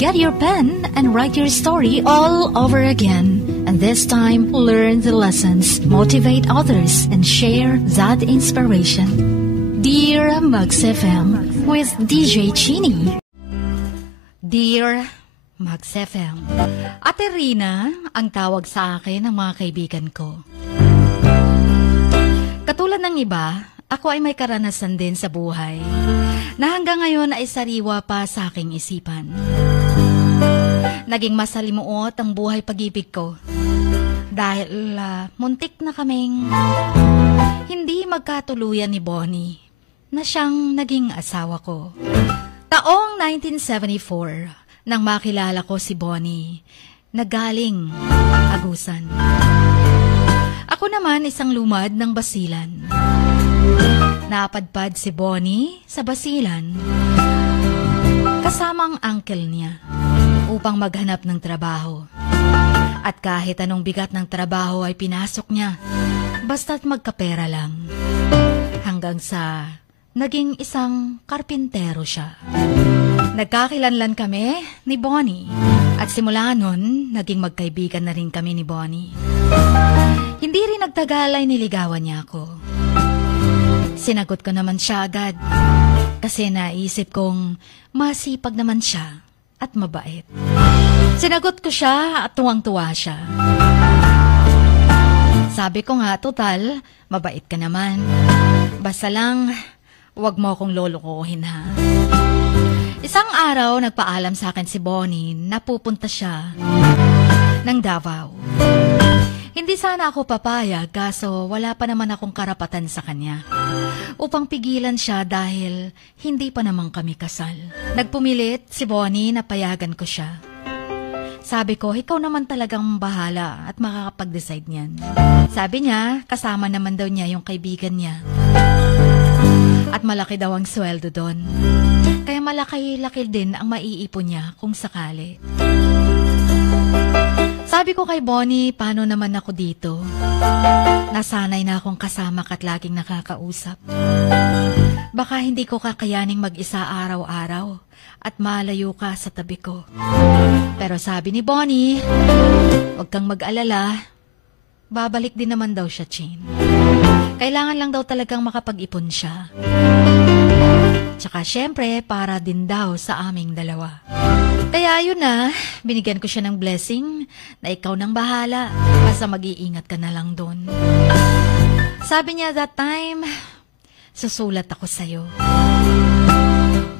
Get your pen and write your story all over again. And this time, learn the lessons, motivate others, and share that inspiration. Dear Mugs FM with DJ Chini. Dear Mugs FM, Ate Rina ang tawag sa akin ng mga kaibigan ko. Katulad ng iba, ako ay may karanasan din sa buhay na hanggang ngayon ay sariwa pa sa aking isipan. Naging masalimuot ang buhay pag-ibig ko dahil muntik na kaming hindi magkatuluyan ni Bonnie na siyang naging asawa ko. Taong 1974 nang makilala ko si Bonnie na galing Agusan. Ako naman isang lumad ng Basilan. Napadpad si Bonnie sa Basilan kasama ang uncle niya upang maghanap ng trabaho. At kahit anong bigat ng trabaho ay pinasok niya, basta't magkapera lang. Hanggang sa naging isang karpintero siya. Nagkakilanlan kami ni Bonnie at simula nun, naging magkaibigan na rin kami ni Bonnie. Hindi rin nagtagal ay niligawan niya ako. Sinagot ko naman siya agad kasi naisip kong masipag naman siya at mabait. Sinagot ko siya at tuwang-tuwa siya. Sabi ko nga, total, mabait ka naman. Basta lang, wag mo akong lolokohin ha. Isang araw, nagpaalam sa akin si Bonnie na pupunta siya ng Davao. Hindi sana ako papayag kaso wala pa naman akong karapatan sa kanya upang pigilan siya dahil hindi pa naman kami kasal. Nagpumilit si Bonnie na payagan ko siya. Sabi ko, ikaw naman talagang bahala at makakapag-decide niyan. Sabi niya, kasama naman daw niya yung kaibigan niya. At malaki daw ang sweldo doon. Kaya malaki-laki din ang maiipon niya kung sakali. Sabi ko kay Bonnie, paano naman ako dito? Nasanay na akong kasama ka't laging nakakausap. Baka hindi ko kakayaning mag-isa araw-araw at malayo ka sa tabi ko. Pero sabi ni Bonnie, huwag kang mag-alala, babalik din naman daw siya, Chin. Kailangan lang daw talagang makapag-ipon siya. Tsaka syempre, para din daw sa aming dalawa. Kaya yun na, binigyan ko siya ng blessing na ikaw nang bahala, basta mag-iingat ka na lang doon. Sabi niya that time, susulat ako sa'yo.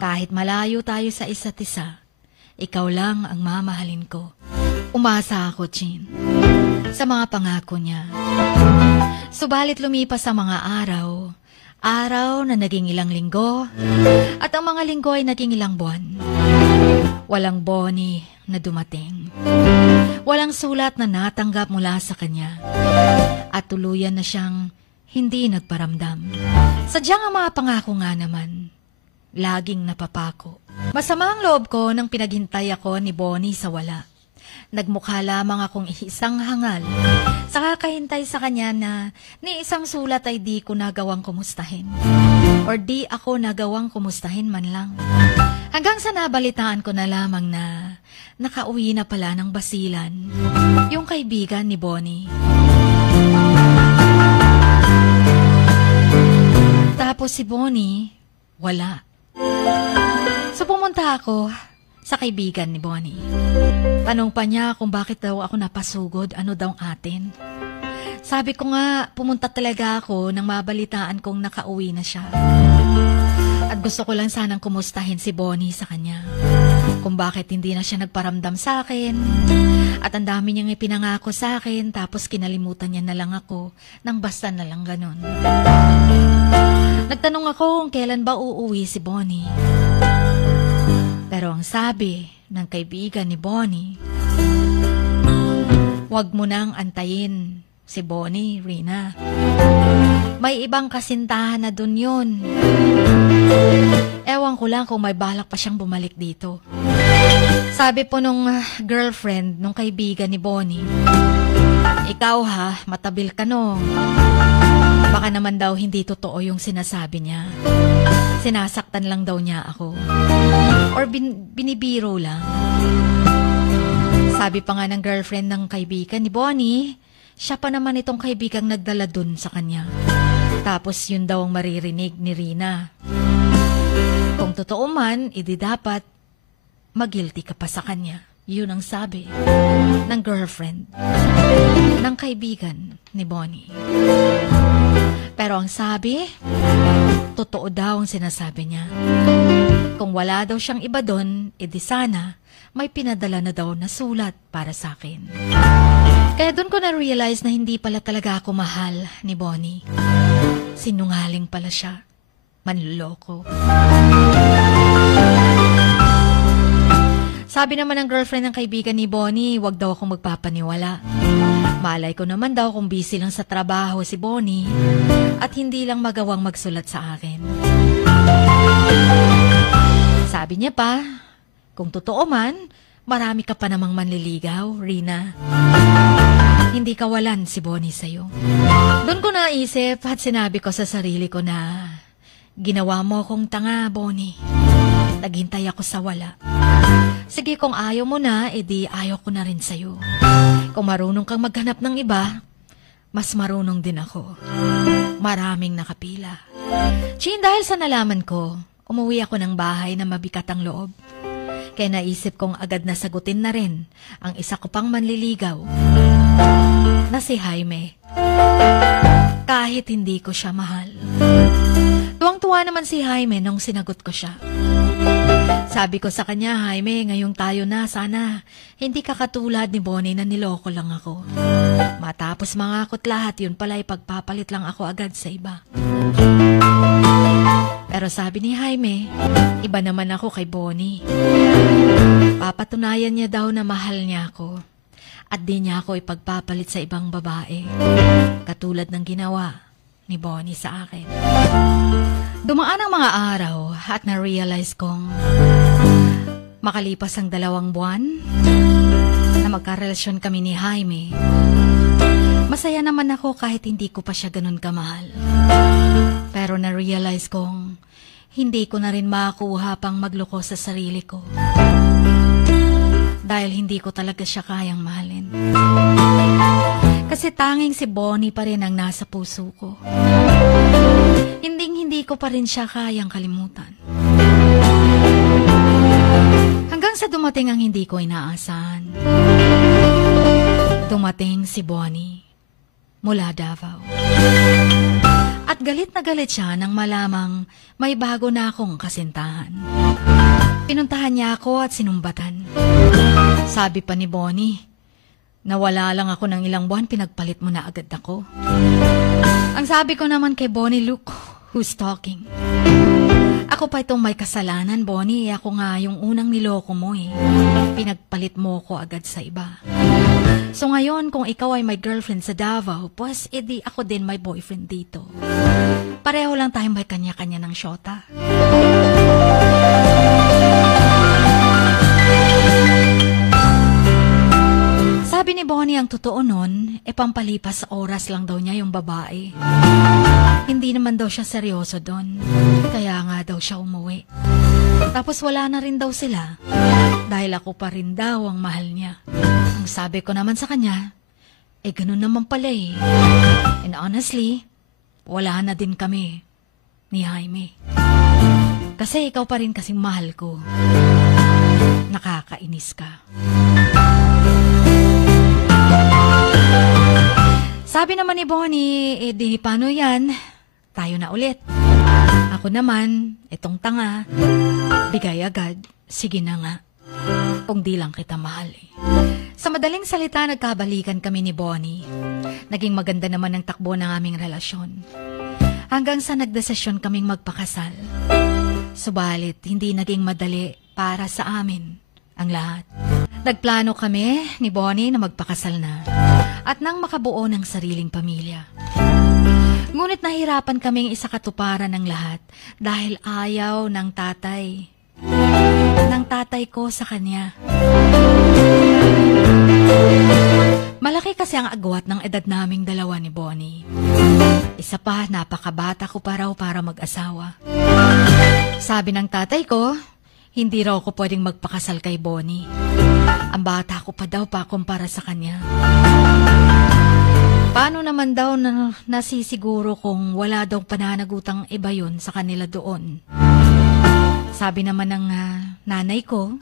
Kahit malayo tayo sa isa't isa, ikaw lang ang mamahalin ko. Umasa ako, Chin, sa mga pangako niya. Subalit lumipas sa mga araw na naging ilang linggo, at ang mga linggo ay naging ilang buwan. Walang Bonnie na dumating. Walang sulat na natanggap mula sa kanya. At tuluyan na siyang hindi nagparamdam. Sadyang ang mga pangako nga naman, laging napapako. Masama ang loob ko nang pinaghintay ako ni Bonnie sa wala. Nagmukha lamang akong isang hangal sa kakahintay sa kanya na ni isang sulat ay di ko nagawang kumustahin. Or di ako nagawang kumustahin man lang. Hanggang sa nabalitaan ko na lamang na nakauwi na pala ng Basilan yung kaibigan ni Bonnie. Tapos si Bonnie, wala. So pumunta ako sa kaibigan ni Bonnie. Tanong pa niya kung bakit daw ako napasugod, ano daw atin. Sabi ko nga, pumunta talaga ako nang mabalitaan kong nakauwi na siya. At gusto ko lang sanang kumustahin si Bonnie sa kanya. Kung bakit hindi na siya nagparamdam sa akin. At ang dami niyang ipinangako sa akin, tapos kinalimutan niya na lang ako nang basta na lang ganun. Nagtanong ako kung kailan ba uuwi si Bonnie. Pero ang sabi ng kaibigan ni Bonnie, huwag mo nang antayin si Bonnie, Rina. May ibang kasintahan na dun yun. Ewan ko lang kung may balak pa siyang bumalik dito. Sabi po nung girlfriend nung kaibigan ni Bonnie, ikaw ha, matabil ka no. Baka naman daw hindi totoo yung sinasabi niya. Sinasaktan lang daw niya ako. Or binibiro lang. Sabi pa nga ng girlfriend ng kaibigan ni Bonnie, siya pa naman itong kaibigang nagdala dun sa kanya. Tapos yun daw ang maririnig ni Rina. Kung totoo man, edi dapat mag-guilty ka pa sa kanya. Yun ang sabi ng girlfriend ng kaibigan ni Bonnie. Pero ang sabi, totoo daw ang sinasabi niya. Kung wala daw siyang iba doon, edi sana may pinadala na daw na sulat para sa akin. Kaya doon ko na-realize na hindi pala talaga ako mahal ni Bonnie. Sinungaling pala siya. Manloloko. Sabi naman ng girlfriend ng kaibigan ni Bonnie, wag daw akong magpapaniwala. Malay ko naman daw kung busy lang sa trabaho si Bonnie at hindi lang magawang magsulat sa akin. Sabi niya pa, kung totoo man, marami ka pa namang manliligaw, Rina. Hindi kawalan si Bonnie sa'yo. Doon ko naisip at sinabi ko sa sarili ko na ginawa mo akong tanga, Bonnie. Naghintay ako sa wala. Sige, kung ayaw mo na, edi ayaw ko na rin sa'yo. Kung marunong kang maghanap ng iba, mas marunong din ako. Maraming nakapila. Chin, dahil sa nalaman ko, umuwi ako ng bahay na mabigat ang loob. Kaya naisip kong agad na sagutin na rin ang isa ko pang manliligaw na si Jaime. Kahit hindi ko siya mahal. Tuwang-tuwa naman si Jaime nung sinagot ko siya. Sabi ko sa kanya, Jaime, ngayong tayo na, sana hindi ka katulad ni Bonnie na niloko lang ako. Matapos mangakot lahat, yun pala ipagpapalit lang ako agad sa iba. Pero sabi ni Jaime, iba naman ako kay Bonnie. Papatunayan niya daw na mahal niya ako at di niya ako ipagpapalit sa ibang babae, katulad ng ginawa ni Bonnie sa akin. Dumaan ang mga araw at na-realize kong makalipas ang 2 buwan na magkarelasyon kami ni Jaime, masaya naman ako kahit hindi ko pa siya ganun kamahal. Pero na-realize kong hindi ko na rin makakuha pang magloko sa sarili ko. Dahil hindi ko talaga siya kayang mahalin. Kasi tanging si Bonnie pa rin ang nasa puso ko. Hindi ko pa rin siya kayang kalimutan. Hanggang sa dumating ang hindi ko inaasahan. Dumating si Bonnie mula Davao. At galit na galit siya nang malamang may bago na akong kasintahan. Pinuntahan niya ako at sinumbatan. Sabi pa ni Bonnie, nawala lang ako ng ilang buwan, pinagpalit mo na agad ako. Ang sabi ko naman kay Bonnie, look, who's talking? Ako pa itong may kasalanan, Bonnie. Ako nga yung unang niloko mo eh. Pinagpalit mo ko agad sa iba. So ngayon, kung ikaw ay may girlfriend sa Davao, pues edi ako din may boyfriend dito. Pareho lang tayong may kanya-kanya ng syota. Sabi ni Bonnie ang totoo nun, pampalipas oras lang daw niya yung babae. Hindi naman daw siya seryoso doon, kaya nga daw siya umuwi. Tapos wala na rin daw sila, dahil ako pa rin daw ang mahal niya. Ang sabi ko naman sa kanya, ganun naman pala eh. And honestly, wala na din kami ni Jaime. Kasi ikaw pa rin kasing mahal ko. Nakakainis ka. Sabi naman ni Bonnie, di paano yan? Tayo na ulit. Ako naman, itong tanga, bigay agad, sige na nga. Kung di lang kita mahal eh. Sa madaling salita, nagkabalikan kami ni Bonnie. Naging maganda naman ang takbo ng aming relasyon. Hanggang sa nagdesisyon kaming magpakasal. Subalit, hindi naging madali para sa amin ang lahat. Nagplano kami ni Bonnie na magpakasal na at nang makabuo ng sariling pamilya. Ngunit nahirapan kaming isakatuparan ng lahat dahil ayaw ng tatay ko sa kanya. Malaki kasi ang agwat ng edad naming dalawa ni Bonnie. Isa pa, napakabata ko pa raw para mag-asawa. Sabi ng tatay ko, hindi raw ako pwedeng magpakasal kay Bonnie. Ang bata ko pa daw pa kumpara sa kanya. Paano naman daw na nasisiguro kung wala daw pananagutang iba yun sa kanila doon? Sabi naman ng nanay ko,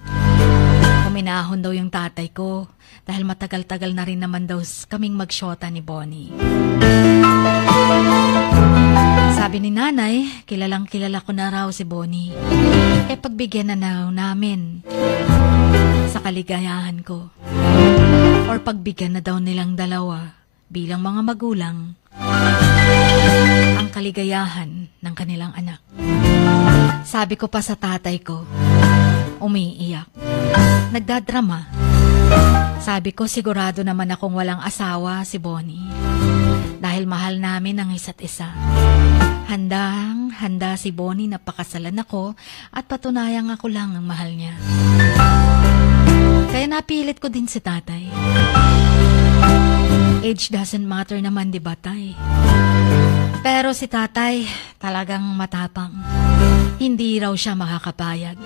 kuminahon daw yung tatay ko dahil matagal-tagal na rin naman daw kaming magsyota ni Bonnie. Sabi ni nanay, kilalang kilala ko na raw si Bonnie. E pagbigyan na daw namin sa kaligayahan ko. Or pagbigyan na daw nilang dalawa bilang mga magulang ang kaligayahan ng kanilang anak. Sabi ko pa sa tatay ko, umiiyak, nagdadrama. Sabi ko sigurado naman akong walang asawa si Bonnie dahil mahal namin ang isa't isa. Handa si Bonnie na pakasalan ako at patunayang ako lang ang mahal niya. Kaya napilit ko din si tatay. Age doesn't matter naman, di ba, tay? Pero si tatay talagang matapang. Hindi raw siya makakapayag.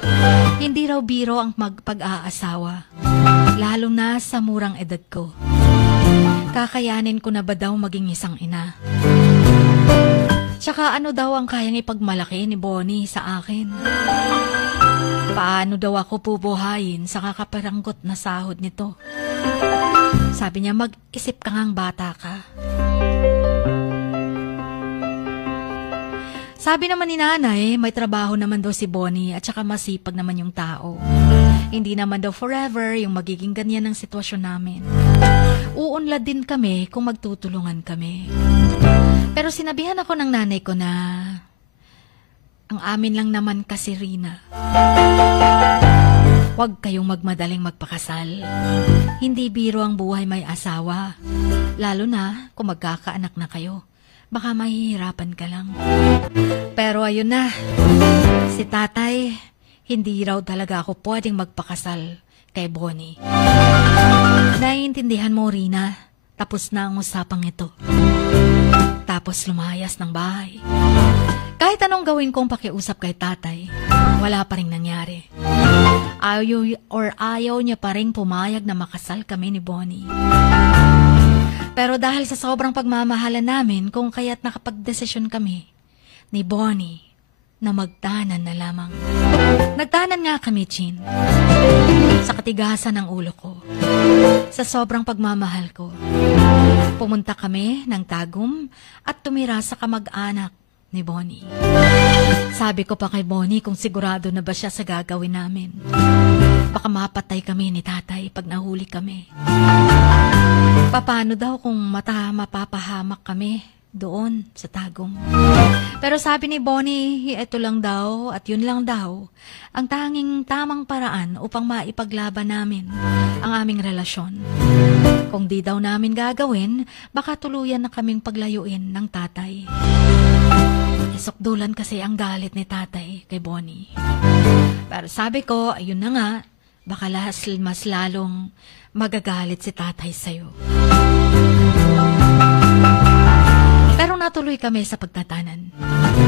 Hindi raw biro ang magpag-aasawa. Lalo na sa murang edad ko. Kakayanin ko na ba daw maging isang ina? Tsaka ano daw ang kayang ipagmalaki ni Bonnie sa akin? Paano daw ako pubuhayin sa kakaparanggot na sahod nito? Sabi niya, mag-isip ka ngang bata ka. Sabi naman ni nanay, may trabaho naman daw si Bonnie at saka masipag naman yung tao. Hindi naman daw forever yung magiging ganyan ang sitwasyon namin. Uunlad din kami kung magtutulungan kami. Pero sinabihan ako ng nanay ko na ang amin lang naman kasi, Rina, huwag kayong magmadaling magpakasal. Hindi biro ang buhay may asawa. Lalo na kung magkakaanak na kayo. Baka mahihirapan ka lang. Pero ayun na, si tatay, hindi raw talaga ako pwedeng magpakasal kay Bonnie. Naiintindihan mo, Rina, tapos na ang usapang ito. Tapos lumayas ng bahay. Kahit anong gawin kong pakiusap kay tatay, wala pa rin nangyari. Ayaw niya pa rin pumayag na makasal kami ni Bonnie. Pero dahil sa sobrang pagmamahalan namin, kung kaya't nakapagdesisyon kami ni Bonnie na magtanan na lamang. Nagtanan nga kami, Chin. Sa katigasan ng ulo ko. Sa sobrang pagmamahal ko. Pumunta kami ng Tagum at tumira sa kamag-anak ni Bonnie. Sabi ko pa kay Bonnie kung sigurado na ba siya sa gagawin namin. Baka mapatay kami ni tatay pag nahuli kami. Paano daw kung mapapahamak kami doon sa Tagum? Pero sabi ni Bonnie, ito lang daw at yun lang daw ang tanging tamang paraan upang maipaglaban namin ang aming relasyon. Kung di daw namin gagawin, baka tuluyan na kaming paglayuin ng tatay. Isukdulan kasi ang galit ni tatay kay Bonnie. Pero sabi ko, ayun na nga, baka mas lalong magagalit si tatay sa'yo. Pero natuloy kami sa pagtatanan.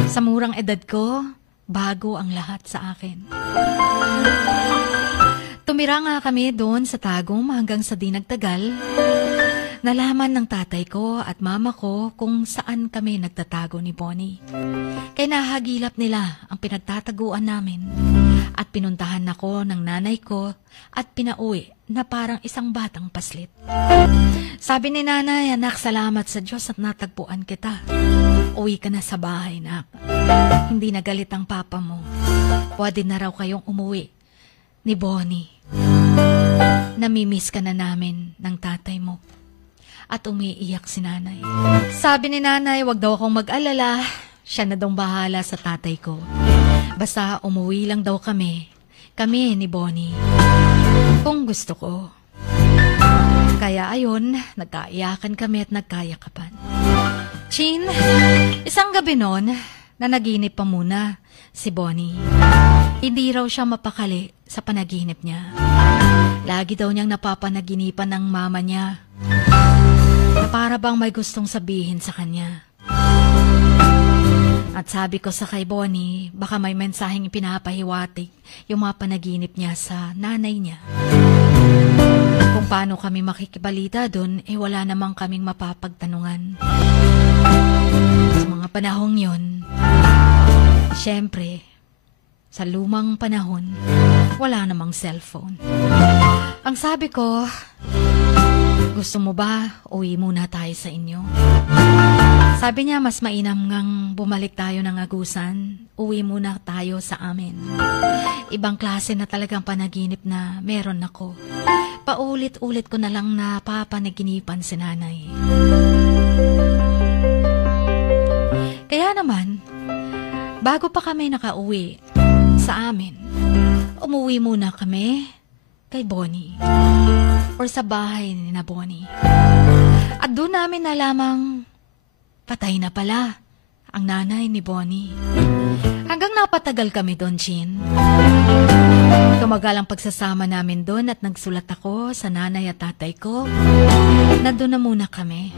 Sa murang edad ko, bago ang lahat sa akin. Tumira nga kami doon sa Tagum hanggang sa di nagtagal. Nalaman ng tatay ko at mama ko kung saan kami nagtatago ni Bonnie. Kaya nahagilap nila ang pinagtataguan namin. At pinuntahan ako ng nanay ko at pinauwi na parang isang batang paslit. Sabi ni nanay, anak, salamat sa Diyos at natagpuan kita. Uwi ka na sa bahay, nak. Hindi nagalit ang papa mo. Pwede na raw kayong umuwi ni Bonnie. Namimiss ka na namin ng tatay mo. At umiiyak si nanay. Sabi ni nanay, wag daw akong mag-alala. Siya na daw bahala sa tatay ko. Basta umuwi lang daw kami ni Bonnie. Kung gusto ko. Kaya ayun, nagkaiyakan kami at nagkayakapan. Chin, isang gabi noon, nanaginip pa muna si Bonnie. Hindi raw siya mapakali sa panaginip niya. Lagi daw niyang napapanaginipan ng mama niya na para bang may gustong sabihin sa kanya. At sabi ko sa kay Bonnie, baka may mensaheng ipinapahiwatig yung mga panaginip niya sa nanay niya. Kung paano kami makikibalita doon, wala namang kaming mapapagtanungan. Sa mga panahong yun, syempre, sa lumang panahon, wala namang cellphone. Ang sabi ko, gusto mo ba uwi muna tayo sa inyo? Sabi niya, mas mainam ngang bumalik tayo ng Agusan. Uwi muna tayo sa amin. Ibang klase na talagang panaginip na meron ako. Paulit-ulit ko na lang na papanaginipan si nanay. Kaya naman, bago pa kami nakauwi sa amin, umuwi muna kami kay Bonnie or sa bahay ni na Bonnie. At doon namin nalamang patay na pala ang nanay ni Bonnie. Hanggang napatagal kami doon, Chin. Tumagal ang pagsasama namin doon at nagsulat ako sa nanay at tatay ko na doon na muna kami.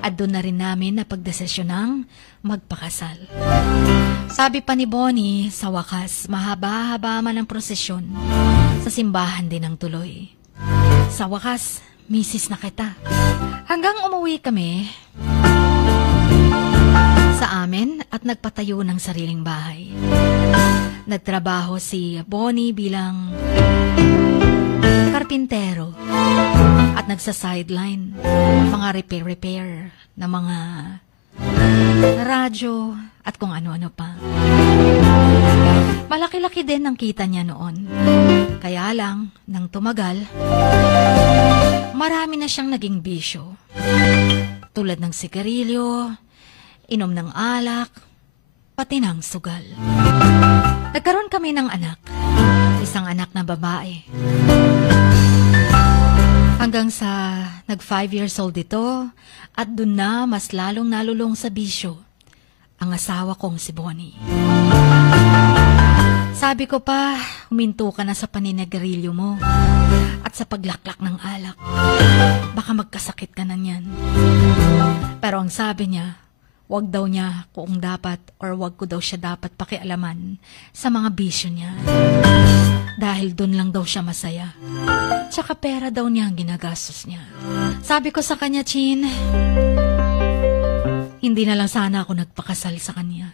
At doon na rin namin napagdesisyonang magpakasal. Sabi pa ni Bonnie, sa wakas, mahaba-haba man ang prosesyon. Sa simbahan din ang tuloy. Sa wakas, misis na kita. Hanggang umuwi kami sa amin at nagpatayo ng sariling bahay. Nagtrabaho si Bonnie bilang karpintero at nagsa-sideline, mga repair na mga radyo at kung ano-ano pa. Malaki-laki din ang kita niya noon. Kaya lang, nang tumagal, marami na siyang naging bisyo. Tulad ng sigarilyo, inom ng alak, pati ng sugal. Nagkaroon kami ng anak, isang anak na babae. Hanggang sa nag 5 years old ito, at dun na mas lalong nalulong sa bisyo ang asawa kong si Bonnie. Sabi ko pa, huminto ka na sa paninagarilyo mo at sa paglaklak ng alak. Baka magkasakit ka na niyan. Pero ang sabi niya, wag daw niya kung dapat or wag ko daw siya dapat pakialaman sa mga bisyo niya. Dahil doon lang daw siya masaya. Tsaka pera daw niya ang ginagastos niya. Sabi ko sa kanya, Chin, hindi na lang sana ako nagpakasal sa kanya.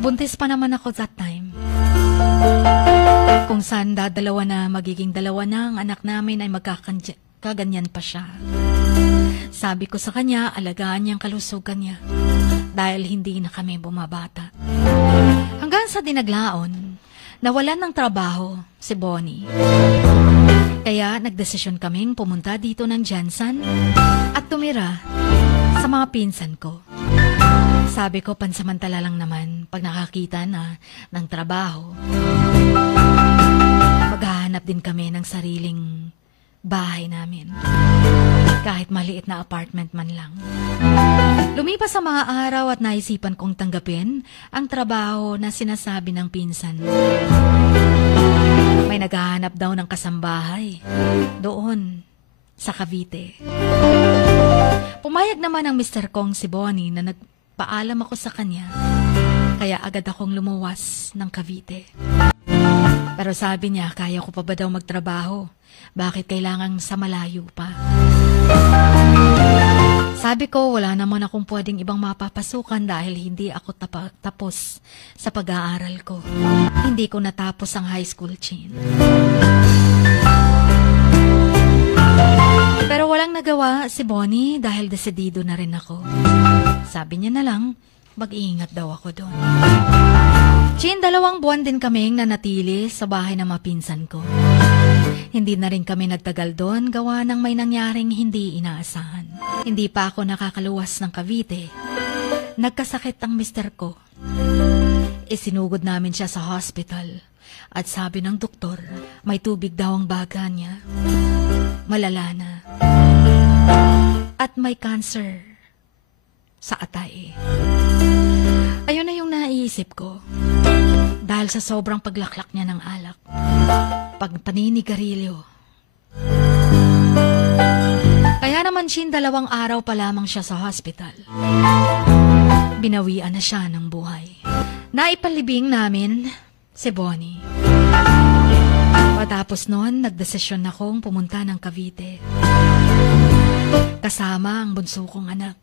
Buntis pa naman ako that time. Kung saan dadalawa na magiging dalawa na ang anak namin ay magkaganyan pa siya. Sabi ko sa kanya, alagaan niyang kalusugan niya dahil hindi na kami bumabata. Hanggang sa dinaglaon, nawalan ng trabaho si Bonnie. Kaya nagdesisyon kaming pumunta dito ng Jansan at tumira sa mga pinsan ko. Sabi ko, pansamantala lang naman pag nakakita na ng trabaho. Maghahanap din kami ng sariling bahay namin. Kahit maliit na apartment man lang. Lumipas ang mga araw at naisipan kong tanggapin ang trabaho na sinasabi ng pinsan. May naghahanap daw ng kasambahay doon sa Cavite. Pumayag naman ang Mr. Kong si Bonnie na nagpaalam ako sa kanya. Kaya agad akong lumuwas ng Cavite. Pero sabi niya, kaya ko pa ba daw magtrabaho? Bakit kailangan sa malayo pa? Sabi ko, wala naman akong pwedeng ibang mapapasukan dahil hindi ako tapos sa pag-aaral ko. Hindi ko natapos ang high school, Chin. Pero walang nagawa si Bonnie dahil desidido na rin ako. Sabi niya na lang, mag-iingat daw ako doon. Chin, 2 buwan din kaming nanatili sa bahay ng mapinsan ko. Hindi na rin kami nagtagal doon gawa ng may nangyaring hindi inaasahan. Hindi pa ako nakakaluwas ng Cavite. Nagkasakit ang mister ko. Isinugod namin siya sa hospital. At sabi ng doktor, may tubig daw ang baga niya. Malala na. At may cancer sa atay. Ayun na yung naiisip ko. Dahil sa sobrang paglaklak niya ng alak. Pagpaninigarilyo. Kaya naman, Chin, 2 araw pa lamang siya sa hospital. Binawian na siya ng buhay. Naipalibing namin si Bonnie. Patapos noon, nagdesisyon akong pumunta ng Cavite. Kasama ang bunso kong anak.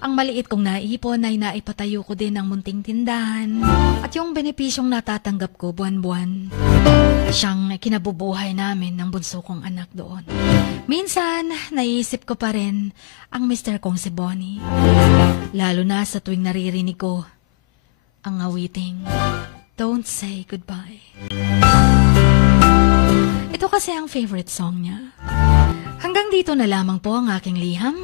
Ang maliit kong naipon ay naipatayo ko din ng munting tindahan at yung benepisyong natatanggap ko buwan-buwan. Siyang kinabubuhay namin ng bunso kong anak doon. Minsan, naisip ko pa rin ang mister kong si Bonnie. Lalo na sa tuwing naririnig ko ang awiting Don't Say Goodbye. Ito kasi ang favorite song niya. Hanggang dito na lamang po ang aking liham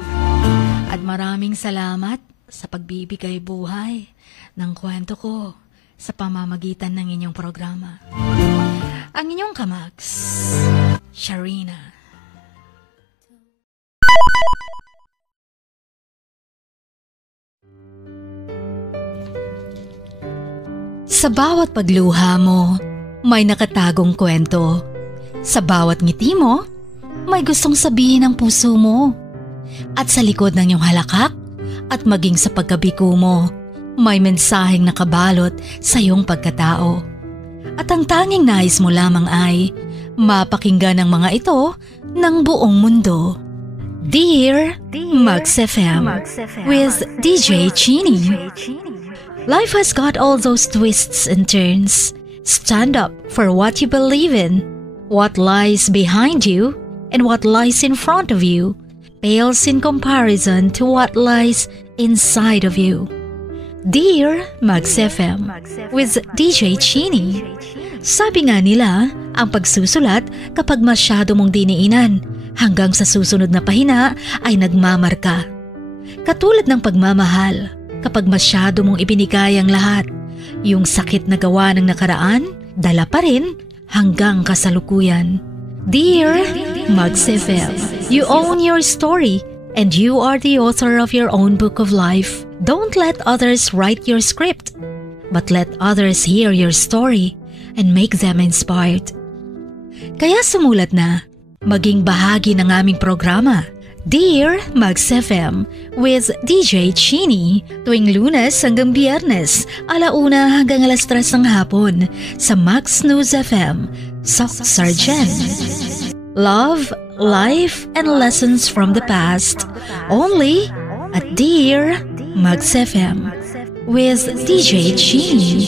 at maraming salamat sa pagbibigay buhay ng kwento ko sa pamamagitan ng inyong programa. Ang inyong kamags, Sharina. Sa bawat pagluha mo, may nakatagong kwento. Sa bawat ngiti mo, may gustong sabihin ng puso mo. At sa likod ng iyong halakak at maging sa pagkabiko mo, may mensaheng nakabalot sa iyong pagkatao. At ang tanging nais mo lamang ay mapakinggan ang mga ito ng buong mundo. Dear Max FM with DJ Chini. Life has got all those twists and turns. Stand up for what you believe in. What lies behind you and what lies in front of you pales in comparison to what lies inside of you. Dear Max FM with DJ Chini. Sabi nga nila, ang pagsusulat kapag masyado mong diniinan hanggang sa susunod na pahina ay nagmamarka. Katulad ng pagmamahal, kapag masyado mong ibinigay ang lahat, yung sakit na gawa ng nakaraan, dala pa rin hanggang kasalukuyan. Dear Max FM, you own your story and you are the author of your own book of life. Don't let others write your script, but let others hear your story and make them inspired. Kaya sumulat na, maging bahagi ng aming programa, Dear Max FM with DJ Chini, tuwing Lunes hanggang Biyernes, 1:00 hanggang 3:00 ng hapon sa Max News FM, Sock Sargent. Love, life, and lessons from the past, only at Dear Max FM with DJ Chini.